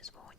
is warning.